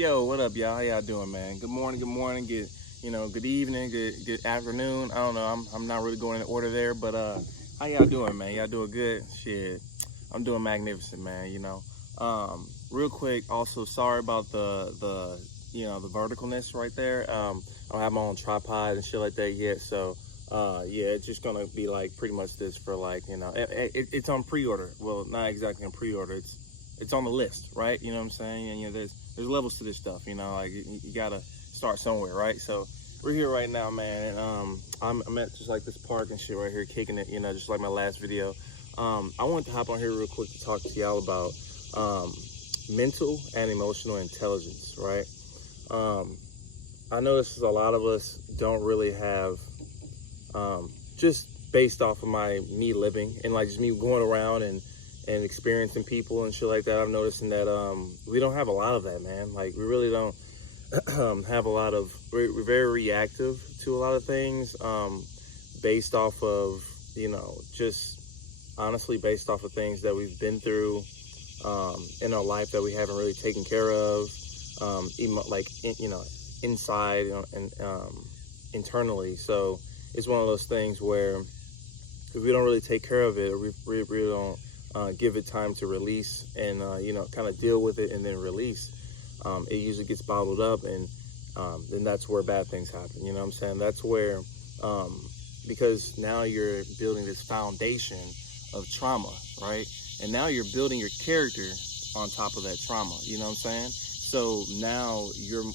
Yo, what up, y'all? How y'all doing, man? Good morning, good evening, good afternoon. I don't know. I'm not really going in order there, but how y'all doing, man? Y'all doing good? Shit, I'm doing magnificent, man. Real quick, also sorry about the verticalness right there. I don't have my own tripod and shit like that yet, so yeah, it's just gonna be like pretty much this for like it's on pre-order. Well, not exactly on pre-order. It's on the list, right? You know what I'm saying? And there's levels to this stuff. Like you gotta start somewhere, right? So we're here right now, man, and I'm at just like this park and shit right here, kicking it, just like my last video. I wanted to hop on here real quick to talk to y'all about mental and emotional intelligence, right? I notice a lot of us don't really have, just based off of me living and like just me going around and experiencing people and shit like that, I'm noticing that we don't have a lot of that, man. Like, we really don't have a lot of, we're very reactive to a lot of things, based off of, just honestly based off of things that we've been through in our life that we haven't really taken care of, inside and internally. So it's one of those things where if we don't really take care of it, or we really don't give it time to release and kind of deal with it and then release, it usually gets bottled up, and then that's where bad things happen. You know what I'm saying? That's where because now you're building this foundation of trauma, right? And now you're building your character on top of that trauma. You know what I'm saying? So now you're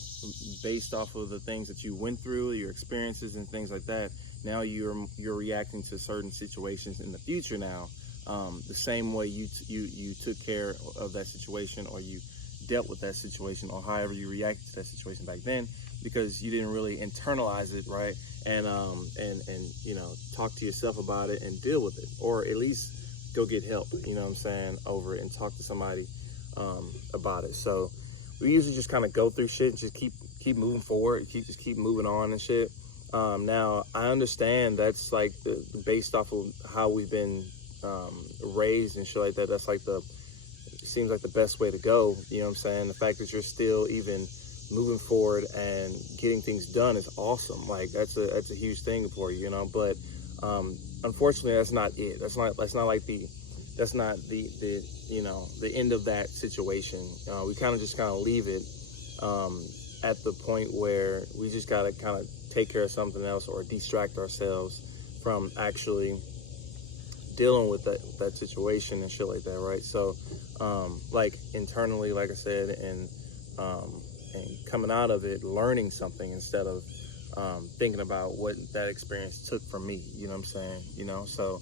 based off of the things that you went through, your experiences and things like that. Now you're reacting to certain situations in the future now, the same way you took care of that situation, or you dealt with that situation, or however you reacted to that situation back then, because you didn't really internalize it, right? And talk to yourself about it and deal with it, or at least go get help, you know what I'm saying, over it, and talk to somebody about it. So we usually just kind of go through shit and just keep moving forward, keep moving on and shit. Now I understand that's like based off of how we've been raised and shit like that. That's like seems like the best way to go. You know what I'm saying? The fact that you're still even moving forward and getting things done is awesome. Like that's a huge thing for you, But unfortunately, that's not it. That's not the end of that situation. We kind of leave it at the point where we just gotta kind of take care of something else, or distract ourselves from actually dealing with that situation and shit like that, right? So like internally, like I said, and coming out of it, learning something instead of thinking about what that experience took from me. You know what I'm saying? So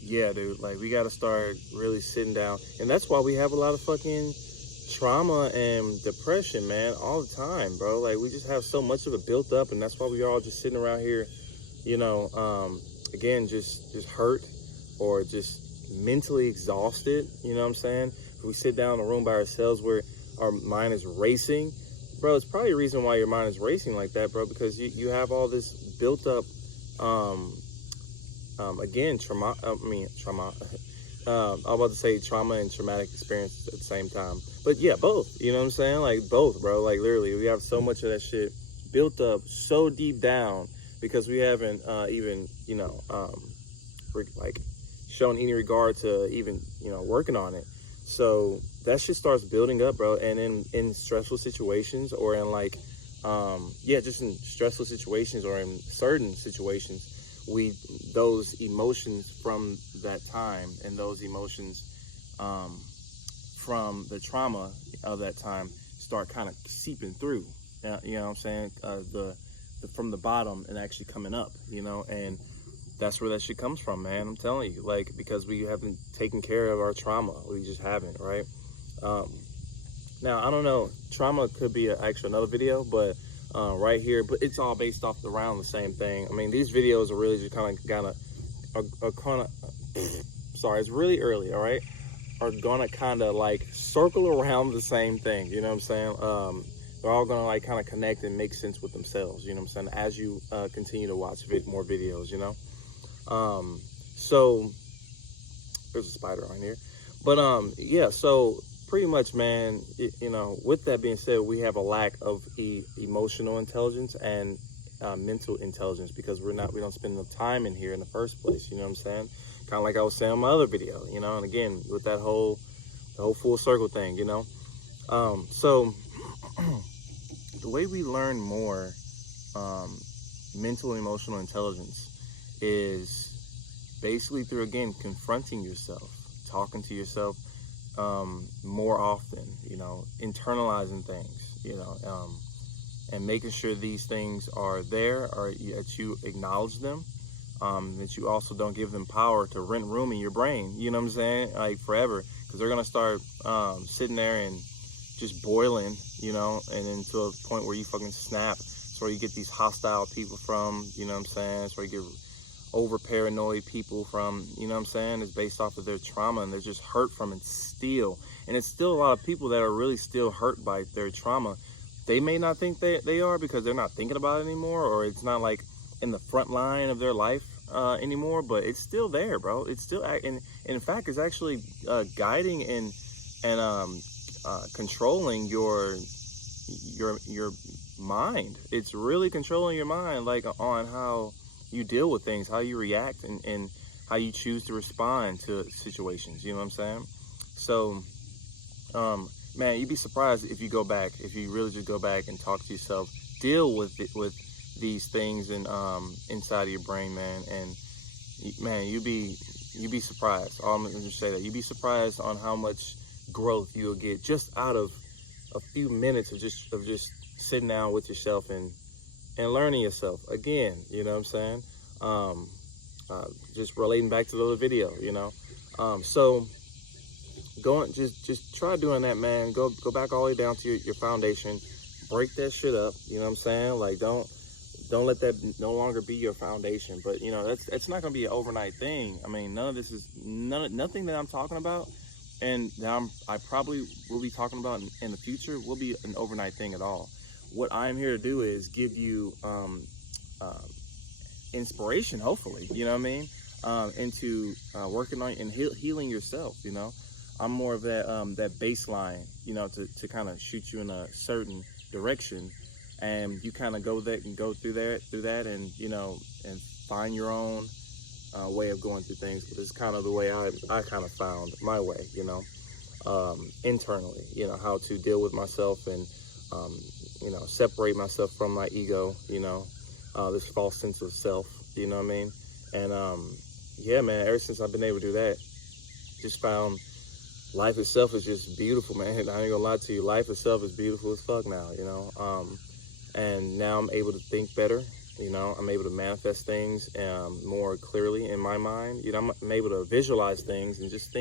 yeah, dude, like we got to start really sitting down, and that's why we have a lot of fucking trauma and depression, man, all the time, bro. Like, we just have so much of it built up, and that's why we are all just sitting around here, again, just hurt, or just mentally exhausted. You know what I'm saying? If we sit down in a room by ourselves where our mind is racing, bro, it's probably a reason why your mind is racing like that, bro, because you have all this built up, again, trauma. I'm about to say trauma and traumatic experiences at the same time. But yeah, both. You know what I'm saying? Like, both, bro. Like, literally, we have so much of that shit built up so deep down because we haven't even, like, shown any regard to even, working on it. So that shit starts building up, bro. And in stressful situations, or in, like, just in stressful situations, or in certain situations, those emotions from that time, and those emotions from the trauma of that time start kind of seeping through. You know what I'm saying? From the bottom and actually coming up, and that's where that shit comes from, man. I'm telling you, like, because we haven't taken care of our trauma. We just haven't, right? Now, I don't know, trauma could be actually another video, but right here, but it's all based off around the same thing. I mean, these videos are really just kind of sorry, it's really early, all right, are gonna kind of like circle around the same thing. You know what I'm saying? They're all gonna like kind of connect and make sense with themselves. You know what I'm saying? As you continue to watch more videos, So there's a spider on here, but yeah. So pretty much, man, with that being said, we have a lack of emotional intelligence and mental intelligence because we don't spend enough time in here in the first place. You know what I'm saying? Kind of like I was saying on my other video, and again, with the whole full circle thing, so the way we learn more mental and emotional intelligence is basically through, again, confronting yourself, talking to yourself more often, internalizing things, and making sure these things are there, or that you acknowledge them, that you also don't give them power to rent room in your brain, you know what I'm saying, like forever, because they're going to start sitting there and just boiling, and then to a point where you fucking snap. It's where you get these hostile people from, you know what I'm saying, it's where you get over paranoid people from, you know what I'm saying, it's based off of their trauma, and they're just hurt from it still. And it's still a lot of people that are really still hurt by their trauma. They may not think they are because they're not thinking about it anymore, or it's not like in the front line of their life anymore, but it's still there, bro. It's still, and in fact, it's actually guiding and controlling your mind. It's really controlling your mind, like on how you deal with things, how you react, and how you choose to respond to situations, you know what I'm saying? So, man, you'd be surprised if you really just go back and talk to yourself, deal with these things and inside of your brain, man, and man, you'd be surprised. I'm gonna just say that you'd be surprised on how much growth you'll get just out of a few minutes of just sitting down with yourself and learning yourself again, you know what I'm saying? Just relating back to the other video, so just try doing that, man. Go back all the way down to your foundation, break that shit up, you know what I'm saying? Like, don't let that no longer be your foundation. But that's not gonna be an overnight thing. I mean, nothing that I'm talking about and that I probably will be talking about in the future will be an overnight thing at all. What I'm here to do is give you inspiration, hopefully, you know what I mean, into working on and healing yourself. I'm more of that baseline, to kind of shoot you in a certain direction, and you kind of go through that, and and find your own way of going through things. But it's kind of the way I kind of found my way, internally, how to deal with myself and separate myself from my ego, this false sense of self, you know what I mean? And yeah, man, ever since I've been able to do that, just found life itself is just beautiful, man. I ain't gonna lie to you, life itself is beautiful as fuck now, and now I'm able to think better, I'm able to manifest things more clearly in my mind, I'm able to visualize things and just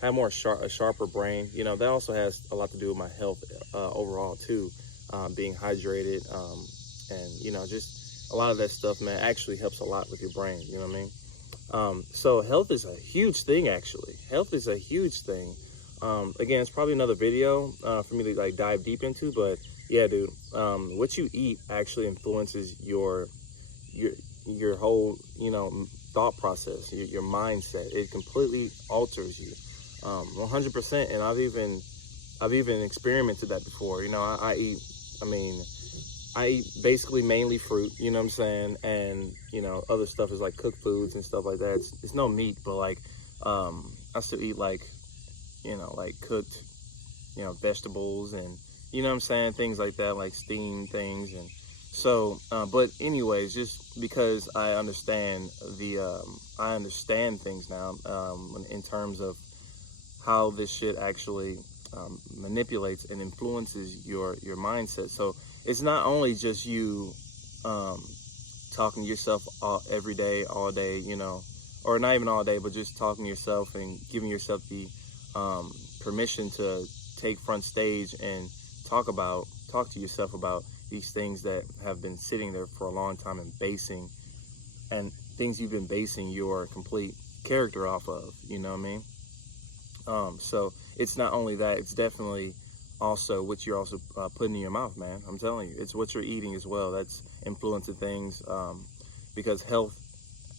have a sharper brain. That also has a lot to do with my health overall too, being hydrated, and just a lot of that stuff, man, actually helps a lot with your brain, you know what I mean? So health is a huge thing, actually. Health is a huge thing. Again, it's probably another video for me to dive deep into, but yeah, dude, what you eat actually influences your whole, thought process, your mindset. It completely alters you, 100%. And I've even experimented that before. I eat basically mainly fruit, you know what I'm saying? And, other stuff is like cooked foods and stuff like that. It's no meat, but I still eat like cooked, vegetables and, you know what I'm saying? Things like that, like steamed things. And so, but anyways, just because I understand things now, in terms of how this shit actually manipulates and influences your mindset. So it's not only just you talking to yourself every day, all day, or not even all day, but just talking to yourself and giving yourself the permission to take front stage and talk to yourself about these things that have been sitting there for a long time and things you've been basing your complete character off of, you know what I mean? So it's not only that, it's definitely also what you're also putting in your mouth, man. I'm telling you, it's what you're eating as well that's influencing things, because health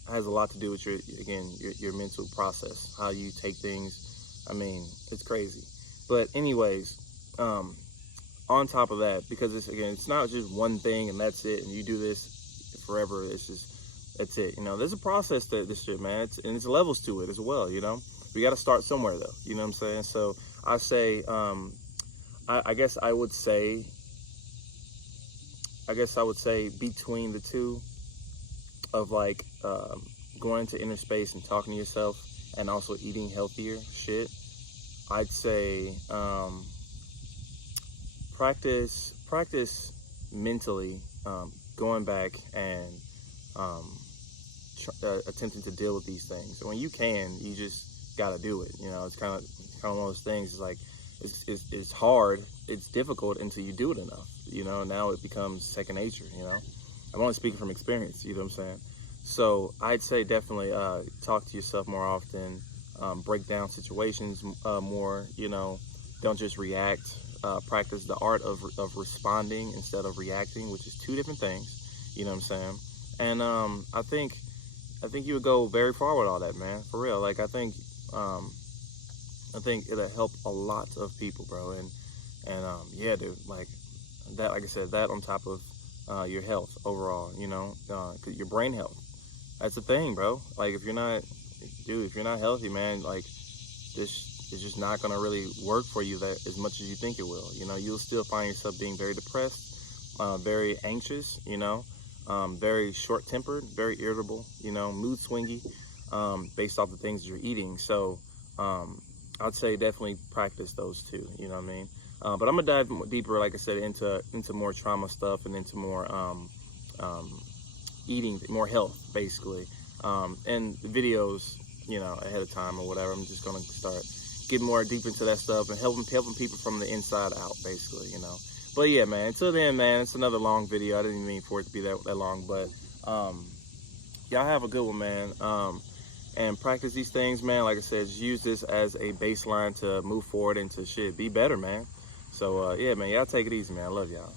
has a lot to do with your mental process, how you take things. I mean, it's crazy. But anyways, on top of that, because it's not just one thing and that's it, and you do this forever. It's just, that's it. You know, there's a process to this shit, man. And it's levels to it as well. You know, we got to start somewhere though. You know what I'm saying? So I say, I guess I would say between the two of like going to inner space and talking to yourself and also eating healthier shit, I'd say practice mentally going back and attempting to deal with these things. And when you can, you just got to do it. You know, it's kind of one of those things. It's like it's hard, it's difficult until you do it enough. You know, now it becomes second nature. You know, I'm only speaking from experience. You know what I'm saying? So I'd say definitely talk to yourself more often, break down situations more. You know, don't just react. Practice the art of responding instead of reacting, which is two different things. You know what I'm saying? And I think you would go very far with all that, man. For real. Like I think it'll help a lot of people, bro. And yeah, dude. Like that. Like I said, that on top of your health overall. You know, your brain health. That's the thing, bro. Like if you're not healthy, man, like this. It's just not going to really work for you that as much as you think it will. You know, you'll still find yourself being very depressed, very anxious, you know, very short-tempered, very irritable, you know, mood swingy, based off the things you're eating. So I'd say definitely practice those two, you know what I mean? But I'm going to dive deeper, like I said, into more trauma stuff and into more eating, more health, basically. And videos, you know, ahead of time or whatever. I'm just going to start getting more deep into that stuff and helping people from the inside out, basically, you know. But yeah, man, until then, man, it's another long video. I didn't mean for it to be that long, but y'all have a good one, man. And practice these things, man. Like I said, just use this as a baseline to move forward into shit. Be better, man. So yeah, man, y'all take it easy, man. I love y'all.